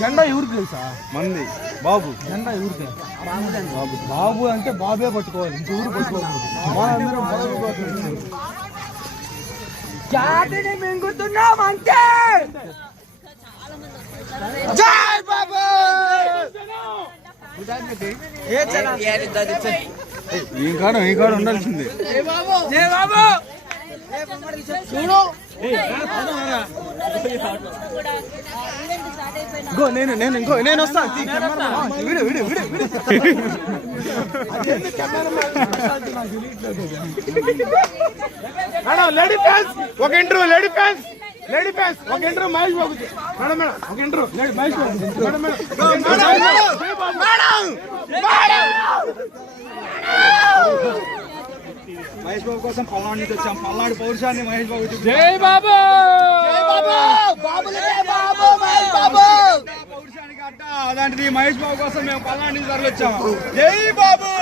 జెండా ఎవరికి తెలుసా? మంది బాబు జెండా ఎవరికి? బాబు బాబు అంటే బాబే పట్టుకోవాలి, ఇంకెవరు పట్టుకోవాలి. జాతిని మింగుతున్నాం అంతే. జై బాబు. ఈ కాడ ఉండాల్సిందే. జై బాబు చూడు. నేను వస్తాను. లేడీ ఫ్యాన్స్ ఒక ఇంటర్వ్యూ. లేడీ ఫ్యాన్స్ ఒక ఇంటర్వ్యూ మహేష్ బాబు. మేడం ఒక ఇంటర్వ్యూ మహేష్ బాబు. మహేష్ బాబు కోసం పల్నాడు నుంచి వచ్చాం. పల్నాడు పౌరుషాన్ని మహేష్ బాబు. జై బాబు. పౌరుషానికి అడ్డ అలాంటిది మహేష్ బాబు కోసం మేము పల్నాడు నుంచి తరలి వచ్చాము. జై బాబు.